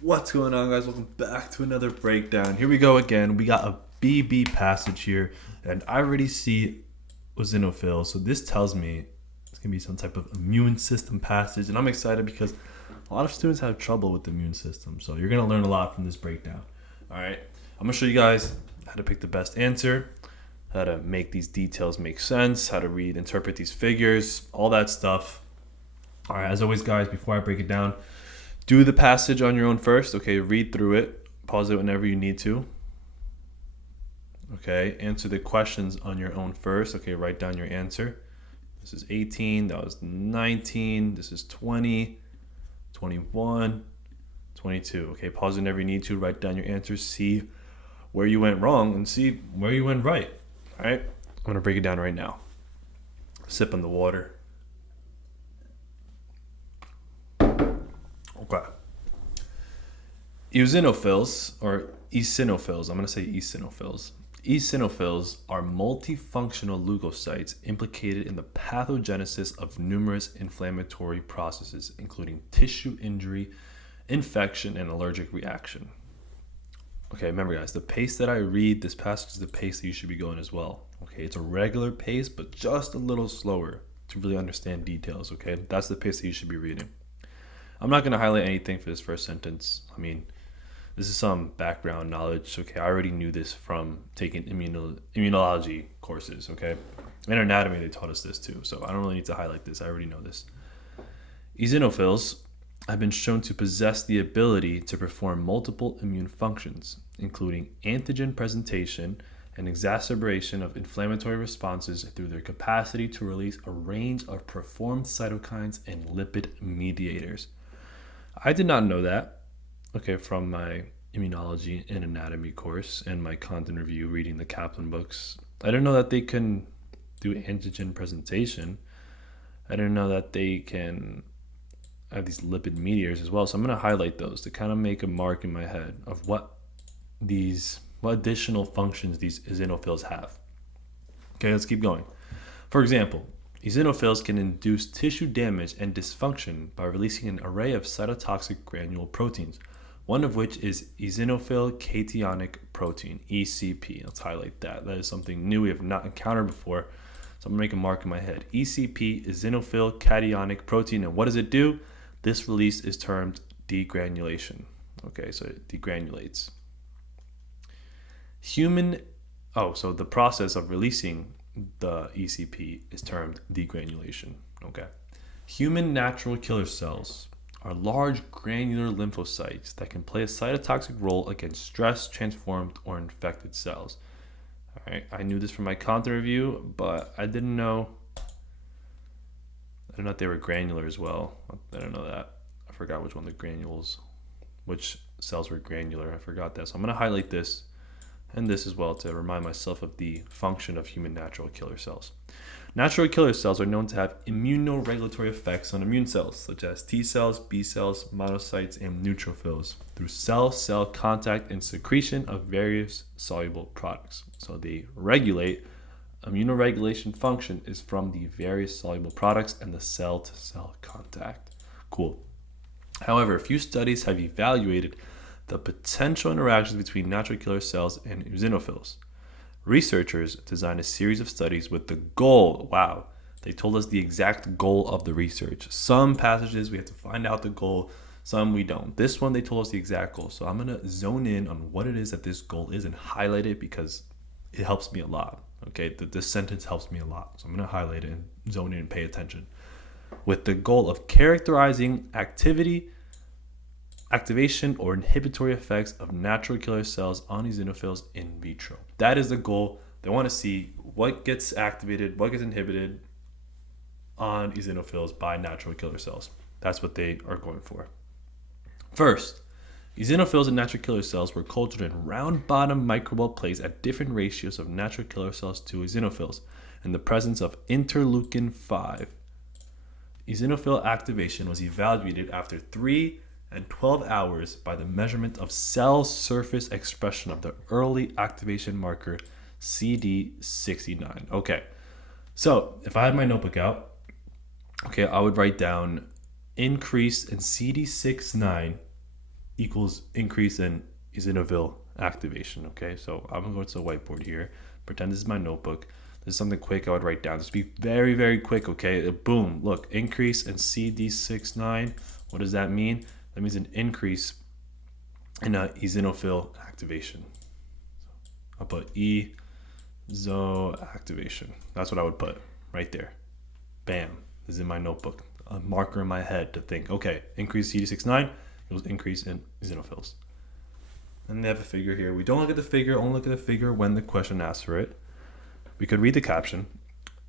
What's going on, guys? Welcome back to another breakdown. Here we go again. We got a BB passage here, and I already see eosinophils, so this tells me it's gonna be some type of immune system passage, and I'm excited because a lot of students have trouble with the immune system, so you're gonna learn a lot from this breakdown. All right, I'm gonna show you guys how to pick the best answer, how to make these details make sense, how to interpret these figures, all that stuff. All right, as always, guys, before I break it down, do the passage on your own first. Okay, read through it. Pause it whenever you need to. Okay, answer the questions on your own first. Okay, write down your answer. This is 18, that was 19, this is 20, 21, 22. Okay, pause it whenever you need to. Write down your answers. See where you went wrong and see where you went right. All right, I'm going to break it down right now. Sip on the water. Okay. Eosinophils, or eosinophils, I'm going to say eosinophils. Eosinophils are multifunctional leukocytes implicated in the pathogenesis of numerous inflammatory processes, including tissue injury, infection, and allergic reaction. Okay, remember, guys, the pace that I read this passage is the pace that you should be going as well. Okay, it's a regular pace, but just a little slower to really understand details. Okay, that's the pace that you should be reading. I'm not going to highlight anything for this first sentence. I mean, this is some background knowledge. Okay, I already knew this from taking immunology courses. Okay, in anatomy they taught us this too, so I don't really need to highlight this. I already know this. Eosinophils have been shown to possess the ability to perform multiple immune functions, including antigen presentation and exacerbation of inflammatory responses through their capacity to release a range of performed cytokines and lipid mediators. I did not know that, okay, from my immunology and anatomy course and my content review reading the Kaplan books. I didn't know that they can do antigen presentation. I didn't know that they can have these lipid mediators as well. So I'm going to highlight those to kind of make a mark in my head of what additional functions these eosinophils have. Okay, let's keep going. For example, eosinophils can induce tissue damage and dysfunction by releasing an array of cytotoxic granule proteins, one of which is eosinophil cationic protein, ECP. Let's highlight that. That is something new we have not encountered before. So I'm going to make a mark in my head. ECP, eosinophil cationic protein. And what does it do? This release is termed degranulation. Okay, so it degranulates. So the process of releasing the ECP is termed degranulation. Okay. Human natural killer cells are large granular lymphocytes that can play a cytotoxic role against stressed, transformed, or infected cells. All right. I knew this from my content review, but I didn't know they were granular as well. I don't know that. I forgot which cells were granular. I forgot that. So I'm going to highlight this and this as well to remind myself of the function of human natural killer cells. Natural killer cells are known to have immunoregulatory effects on immune cells, such as T cells, B cells, monocytes, and neutrophils, through cell-cell contact and secretion of various soluble products. So they regulate. Immunoregulation function is from the various soluble products and the cell-to-cell contact. Cool. However, a few studies have evaluated the potential interactions between natural killer cells and eosinophils. Researchers designed a series of studies with the goal, they told us the exact goal of the research. Some passages we have to find out the goal, some we don't. This one, they told us the exact goal. So I'm going to zone in on what it is that this goal is and highlight it because it helps me a lot. Okay, this sentence helps me a lot. So I'm going to highlight it and zone in and pay attention. With the goal of characterizing activation or inhibitory effects of natural killer cells on eosinophils in vitro. That is the goal. They want to see what gets activated, what gets inhibited on eosinophils by natural killer cells. That's what they are going for. First, eosinophils and natural killer cells were cultured in round-bottom microball plates at different ratios of natural killer cells to eosinophils in the presence of interleukin 5. Eosinophil activation was evaluated after 3 and 12 hours by the measurement of cell surface expression of the early activation marker CD69. Okay, so if I had my notebook out, I would write down increase in CD69 equals increase in eosinophil activation. Okay, so I'm gonna go to the whiteboard here. Pretend this is my notebook. This is something quick I would write down. Just be very, very quick, okay? Boom, look, increase in CD69. What does that mean? That means an increase in eosinophil activation. I'll put ezo activation. That's what I would put right there. Bam, this is in my notebook. A marker in my head to think, okay, increase CD69 equals increase in eosinophils. And they have a figure here. We don't look at the figure, only look at the figure when the question asks for it. We could read the caption.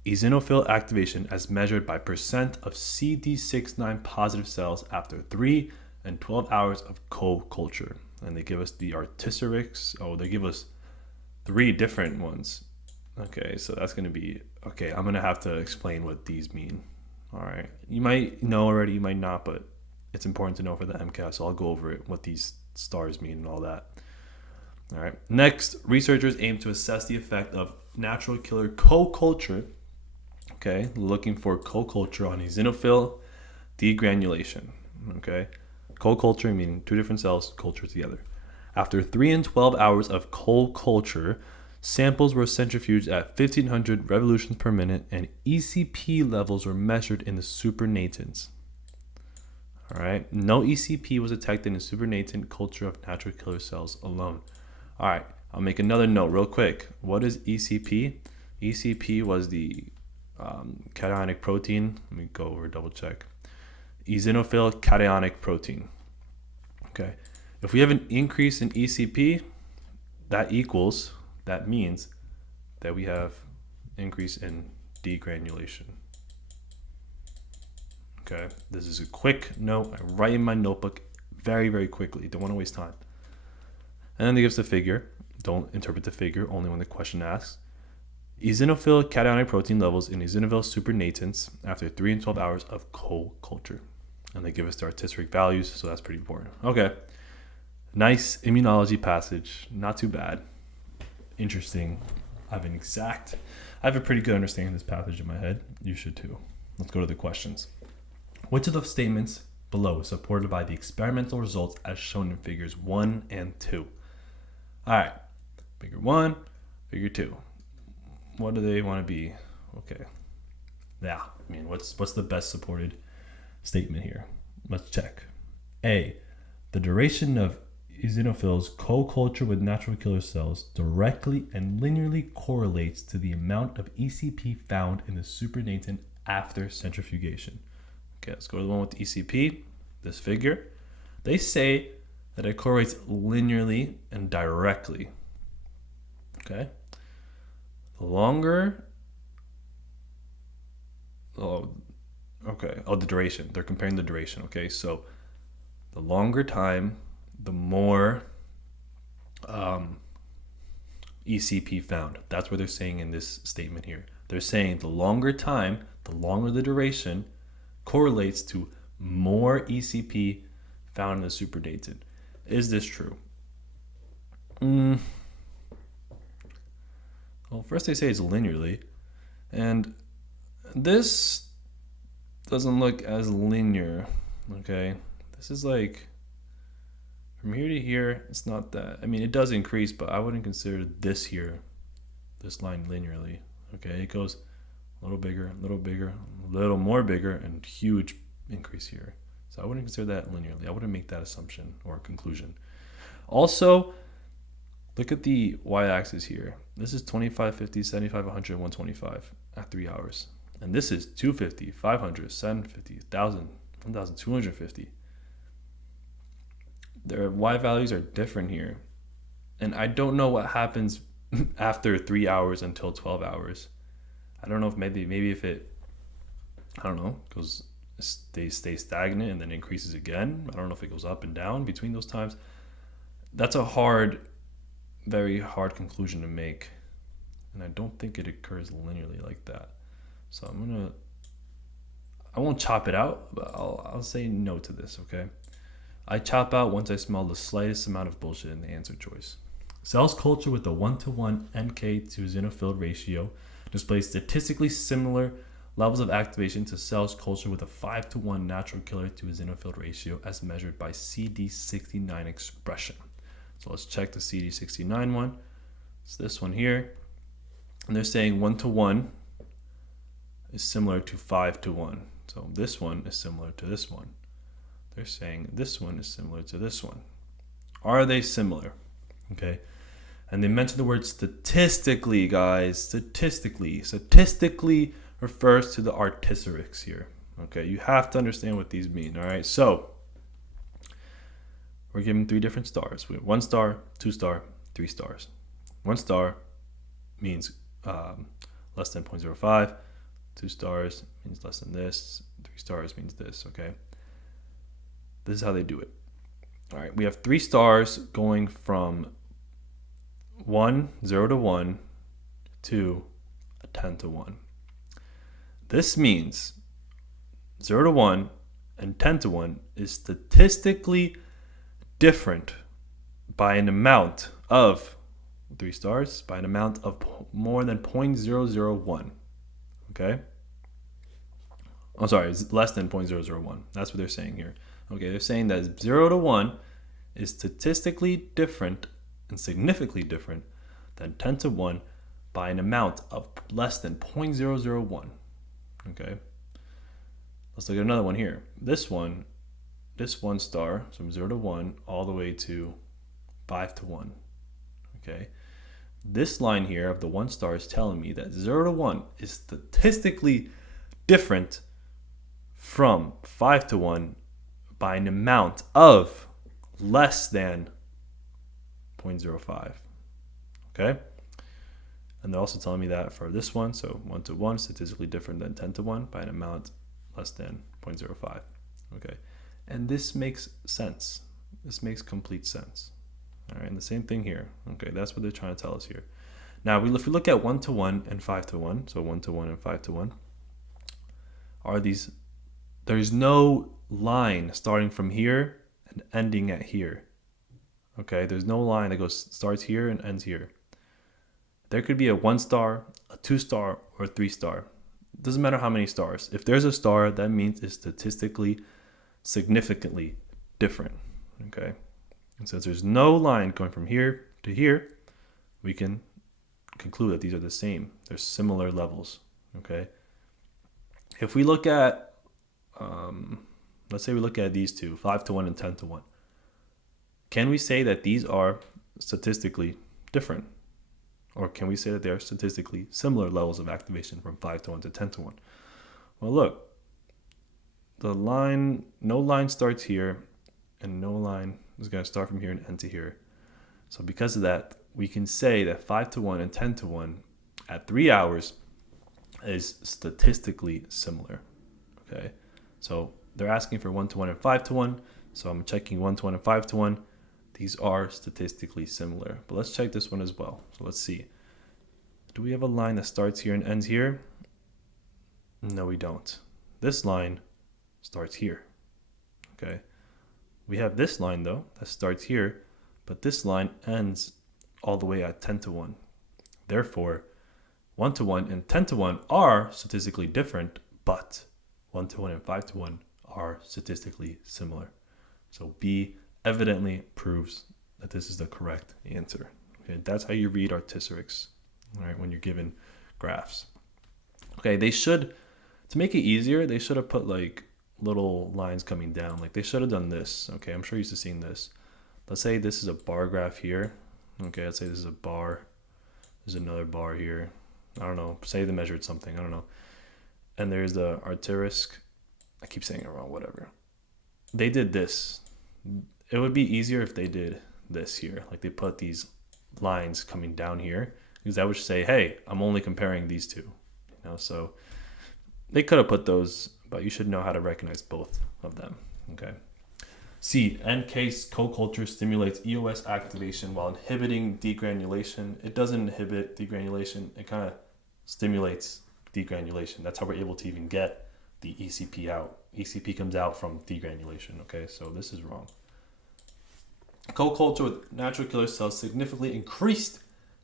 Eosinophil activation as measured by percent of CD69 positive cells after 3 and 12 hours of co-culture. And they give us the artiserics. Oh, they give us 3 different ones. Okay, so that's going to be, okay, I'm going to have to explain what these mean. All right, you might know already, you might not, but it's important to know for the MCAT, so I'll go over it, what these stars mean and all that. All right, next, researchers aim to assess the effect of natural killer co-culture, okay, looking for co-culture on eosinophil degranulation, okay? Co-culture meaning 2 different cells cultured together. After 3 and 12 hours of co-culture, samples were centrifuged at 1500 revolutions per minute and ECP levels were measured in the supernatants. All right, no ECP was detected in supernatant culture of natural killer cells alone. All right, I'll make another note real quick. What is ECP? ECP was the cationic protein. Let me go over double check. Eosinophil cationic protein. Okay, if we have an increase in ECP, that means that we have increase in degranulation. Okay, this is a quick note. I write in my notebook very, very quickly. Don't want to waste time. And then they give us the figure. Don't interpret the figure, only when the question asks. Eosinophil cationic protein levels in eosinophil supernatants after 3 and 12 hours of co-culture. And they give us the artistic values, so that's pretty important. Okay, nice immunology passage. Not too bad. Interesting. I have a pretty good understanding of this passage in my head. You should too. Let's go to the questions. Which of the statements below is supported by the experimental results as shown in figures 1 and 2? All right, figure 1, figure 2. What do they want to be? Okay. Yeah, I mean, what's the best supported statement here? Let's check. A, the duration of eosinophils co-culture with natural killer cells directly and linearly correlates to the amount of ECP found in the supernatant after centrifugation. Okay, let's go to the one with the ECP, this figure. They say that it correlates linearly and directly. Okay. The longer, the duration. They're comparing the duration. Okay, so the longer time, the more ECP found. That's what they're saying in this statement here. They're saying the longer time, the longer the duration, correlates to more ECP found in the supernatant. Is this true? Well, first they say it's linearly, and this doesn't look as linear, okay? This is like, from here to here, it's not that, I mean, it does increase, but I wouldn't consider this here, this line linearly, okay? It goes a little bigger, a little more bigger, and huge increase here. So I wouldn't consider that linearly. I wouldn't make that assumption or conclusion. Also, look at the y-axis here. This is 25, 50, 75, 100, 125 at 3 hours. And this is 250, 500, 750, 1,000, 1,250. Their y values are different here. And I don't know what happens after 3 hours until 12 hours. I don't know if maybe if it, I don't know, they stay stagnant and then increases again. I don't know if it goes up and down between those times. That's a very hard conclusion to make. And I don't think it occurs linearly like that. So I won't chop it out, but I'll say no to this, okay? I chop out once I smell the slightest amount of bullshit in the answer choice. Cells culture with a 1-to-1 NK to eosinophil ratio display statistically similar levels of activation to cells cultured with a 5:1 natural killer to eosinophil ratio as measured by CD69 expression. So let's check the CD69 one. It's this one here. And they're saying 1:1 is similar to 5:1. So this one is similar to this one. They're saying this one is similar to this one. Are they similar? Okay. And they mentioned the word statistically, guys. Statistically. Statistically refers to the artiserics here. Okay. You have to understand what these mean. All right. So we're given 3 different stars. We have 1 star, 2 star, 3 stars. 1 star means less than 0.05. 2 stars means less than this. 3 stars means this. Okay. This is how they do it. All right. We have 3 stars going from 0 to 1 to a 10 to 1. This means 0 to 1 and 10 to 1 is statistically different by an amount of 3 stars, by an amount of more than 0.001. Okay? I'm sorry, it's less than 0.001. That's what they're saying here. Okay, they're saying that 0 to 1 is statistically different and significantly different than 10 to 1 by an amount of less than 0.001. Okay? Let's look at another one here. This 1 star, so from 0 to 1 all the way to 5 to 1. Okay? This line here of the 1 star is telling me that 0 to 1 is statistically different from 5 to 1 by an amount of less than 0.05. Okay? And they're also telling me that for this one, so 1 to 1 statistically different than 10 to 1 by an amount less than 0.05. Okay? And this makes sense. This makes complete sense. All right, and the same thing here. Okay, that's what they're trying to tell us here. Now, if we look at 1 to 1 and 5 to 1, so 1 to 1 and 5 to 1, there's no line starting from here and ending at here. Okay, there's no line that starts here and ends here. There could be a 1 star, a 2 star, or a 3 star. It doesn't matter how many stars. If there's a star, that means it's statistically significantly different. Okay, and since there's no line going from here to here, we can conclude that these are the same. They're similar levels. Okay, if we look at, let's say we look at these two, 5 to 1 and 10 to 1. Can we say that these are statistically different? Or can we say that they are statistically similar levels of activation from 5 to 1 to 10 to 1? Well, look, no line starts here, and no line is going to start from here and end to here. So because of that, we can say that 5 to 1 and 10 to 1 at 3 hours is statistically similar. Okay, so they're asking for 1 to 1 and 5 to 1. So I'm checking 1 to 1 and 5 to 1. These are statistically similar. But let's check this one as well. So let's see. Do we have a line that starts here and ends here? No, we don't. This line starts here. Okay. We have this line, though, that starts here. But this line ends all the way at 10 to 1. Therefore, 1 to 1 and 10 to 1 are statistically different, but 1 to 1 and 5 to 1 are statistically similar. So B evidently proves that this is the correct answer. Okay, that's how you read artiserics, all right, when you're given graphs. Okay, to make it easier, they should have put like little lines coming down. Like they should have done this. Okay, I'm sure you're used to seeing this. Let's say this is a bar graph here. Okay, let's say this is a bar. There's another bar here. I don't know. Say they measured something. I don't know. And there's the arterisk. I keep saying it wrong. Whatever. They did this. It would be easier if they did this here. Like they put these lines coming down here, because that would say, hey, I'm only comparing these two. So they could have put those, but you should know how to recognize both of them. Okay. C, NK co-culture stimulates EOS activation while inhibiting degranulation. It doesn't inhibit degranulation. It kind of stimulates degranulation. That's how we're able to even get the ECP out. ECP comes out from degranulation. Okay, so this is wrong. Co-culture with natural killer cells significantly increased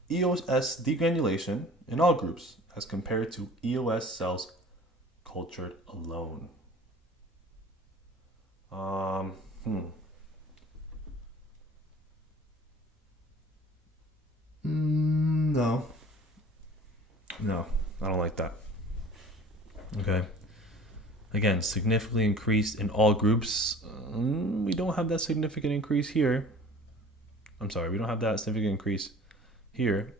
EOS degranulation in all groups as compared to EOS cells cultured alone? No. No, I don't like that. Okay. Again, significantly increased in all groups. We don't have that significant increase here. I'm sorry, we don't have that significant increase here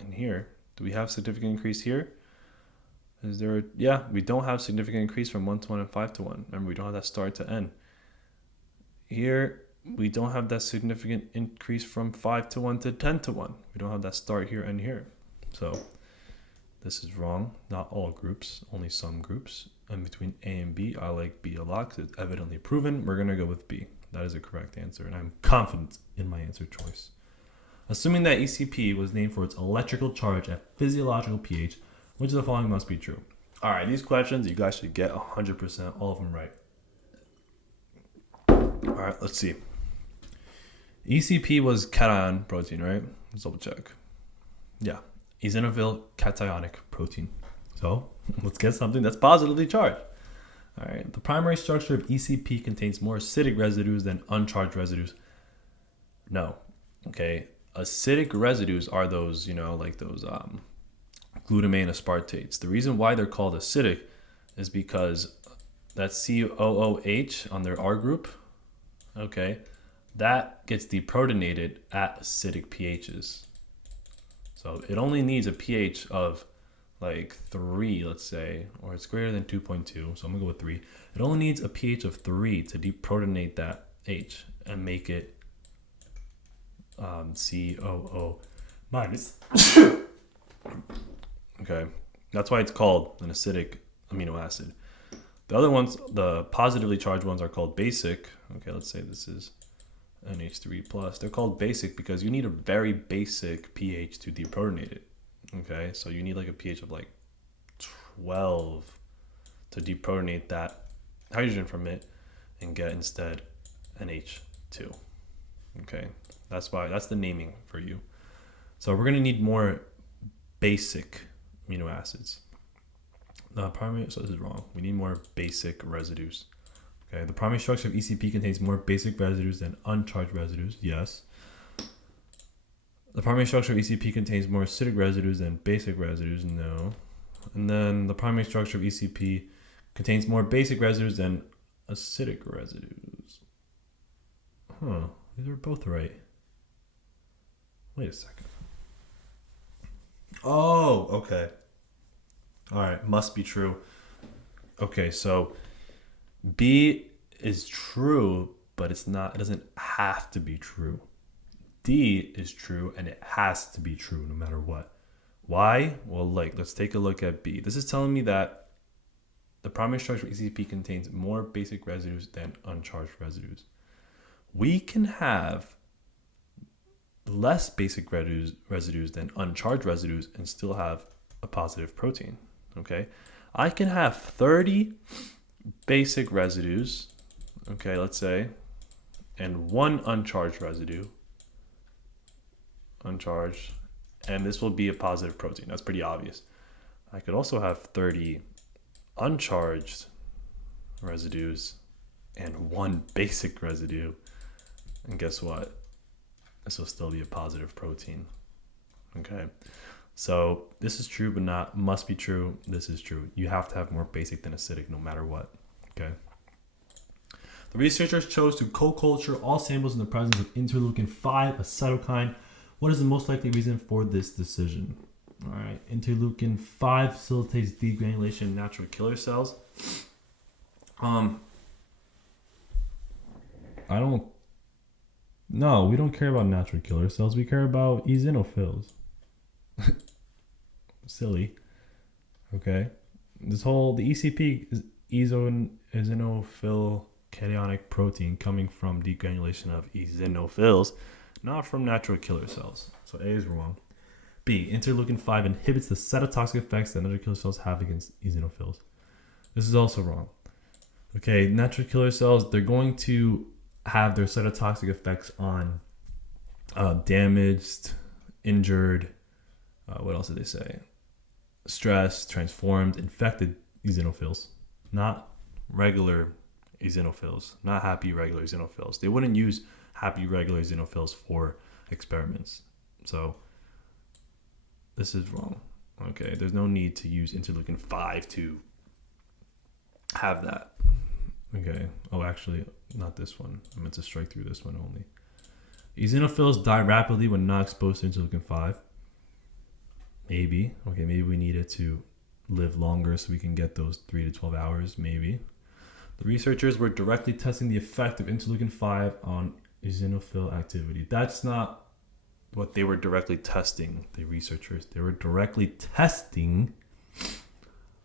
and here. Do we have significant increase here? Is there? Yeah, we don't have significant increase from 1 to 1 and 5 to 1. Remember, we don't have that start to end. Here, we don't have that significant increase from 5 to 1 to 10 to 1. We don't have that start here and here. So this is wrong. Not all groups, only some groups. And between A and B, I like B a lot because it's evidently proven. We're going to go with B. That is a correct answer, and I'm confident in my answer choice. Assuming that ECP was named for its electrical charge at physiological pH, which of the following must be true? All right, these questions, you guys should get 100%, all of them right. All right, let's see. ECP was cation protein, right? Let's double check. Yeah, eosinophil cationic protein. So let's get something that's positively charged. All right, the primary structure of ECP contains more acidic residues than uncharged residues. No, okay. Acidic residues are those, like those glutamate aspartates. The reason why they're called acidic is because that COOH on their R group, okay, that gets deprotonated at acidic pHs. So it only needs a pH of like 3, let's say, or it's greater than 2.2. So I'm gonna go with 3. It only needs a pH of 3 to deprotonate that H and make it COO minus. Okay, that's why it's called an acidic amino acid. The other ones, the positively charged ones, are called basic. Okay, let's say this is NH3 plus. They're called basic because you need a very basic pH to deprotonate it. Okay, so you need like a pH of like 12 to deprotonate that hydrogen from it and get instead NH2. Okay, that's the naming for you. So we're gonna need more basic amino acids. So this is wrong. We need more basic residues. Okay, the primary structure of ECP contains more basic residues than uncharged residues. Yes. The primary structure of ECP contains more acidic residues than basic residues. No. And then the primary structure of ECP contains more basic residues than acidic residues. Huh. These are both right. Wait a second. Oh, okay. All right. Must be true. Okay, so B is true, but it's not. It doesn't have to be true. D is true, and it has to be true no matter what. Why? Well, let's take a look at B. This is telling me that the primary structure of ECP contains more basic residues than uncharged residues. We can have less basic residues than uncharged residues and still have a positive protein. Okay, I can have 30 basic residues, okay, let's say, and 1 uncharged residue, and this will be a positive protein. That's pretty obvious. I could also have 30 uncharged residues and 1 basic residue, and guess what? This will still be a positive protein. Okay, so this is true, but must be true. This is true. You have to have more basic than acidic no matter what. Okay. The researchers chose to co-culture all samples in the presence of interleukin 5, a cytokine. What is the most likely reason for this decision? All right, interleukin 5 facilitates degranulation of natural killer cells. No, we don't care about natural killer cells. We care about eosinophils. Silly. Okay. The ECP is eosinophil cationic protein coming from degranulation of eosinophils, not from natural killer cells. So A is wrong. B, interleukin 5 inhibits the cytotoxic effects that natural killer cells have against eosinophils. This is also wrong. Okay, natural killer cells, they're going to have their cytotoxic effects on damaged, injured, what else did they say? Stressed, transformed, infected eosinophils, not regular eosinophils, not happy regular eosinophils. They wouldn't use happy regular eosinophils for experiments. So this is wrong. Okay, there's no need to use interleukin 5 to have that. Okay. Oh, actually, not this one. I meant to strike through this one only. Eosinophils die rapidly when not exposed to interleukin 5. Maybe. Okay, maybe we need it to live longer so we can get those 3 to 12 hours. Maybe. The researchers were directly testing the effect of interleukin 5 on eosinophil activity. That's not what they were directly testing, the researchers. They were directly testing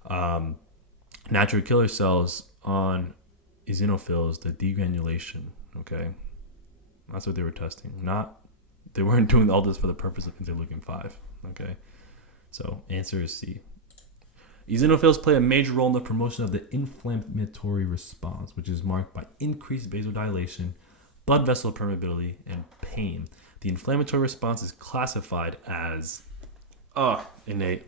natural killer cells on eosinophils, the degranulation. Okay, that's what they were testing. They weren't doing all this for the purpose of interleukin 5. Okay, so answer is C. Eosinophils play a major role in the promotion of the inflammatory response, which is marked by increased vasodilation, blood vessel permeability, and pain. The inflammatory response is classified as innate.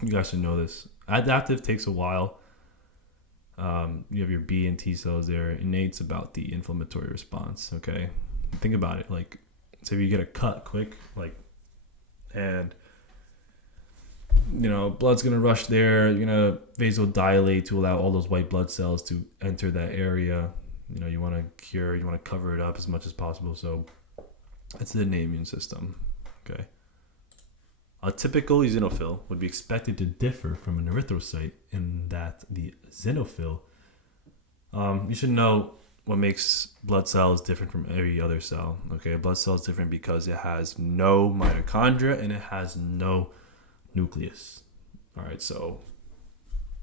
You guys should know this. Adaptive takes a while. You have your B and T cells there. Innate's about the inflammatory response. Okay, think about it. Like, say if you get a cut quick, and blood's gonna rush there. You're gonna vasodilate to allow all those white blood cells to enter that area. You want to cure. You want to cover it up as much as possible. So that's the innate immune system. Okay. A typical eosinophil would be expected to differ from an erythrocyte in that the eosinophil, you should know what makes blood cells different from every other cell. Okay, a blood cell is different because it has no mitochondria and it has no nucleus. All right, so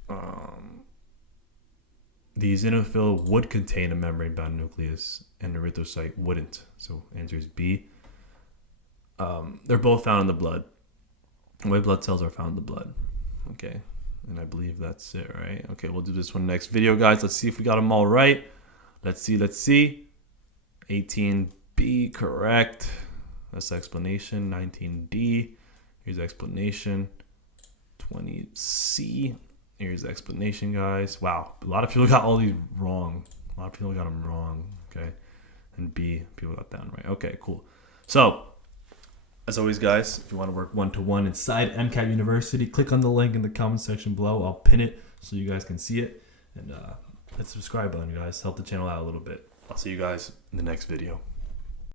the eosinophil would contain a membrane-bound nucleus and the erythrocyte wouldn't. So answer is B. They're both found in the blood. White blood cells are found in the blood. Okay. And I believe that's it, right? Okay, we'll do this one next video, guys. Let's see if we got them all right. Let's see. 18B, correct. That's the explanation. 19D. Here's the explanation. 20C. Here's the explanation, guys. Wow. A lot of people got all these wrong. A lot of people got them wrong. Okay. And B, people got that one right. Okay, cool. So, as always, guys, if you want to work one-to-one inside MCAT University, click on the link in the comment section below. I'll pin it so you guys can see it. And hit the subscribe button, guys. Help the channel out a little bit. I'll see you guys in the next video.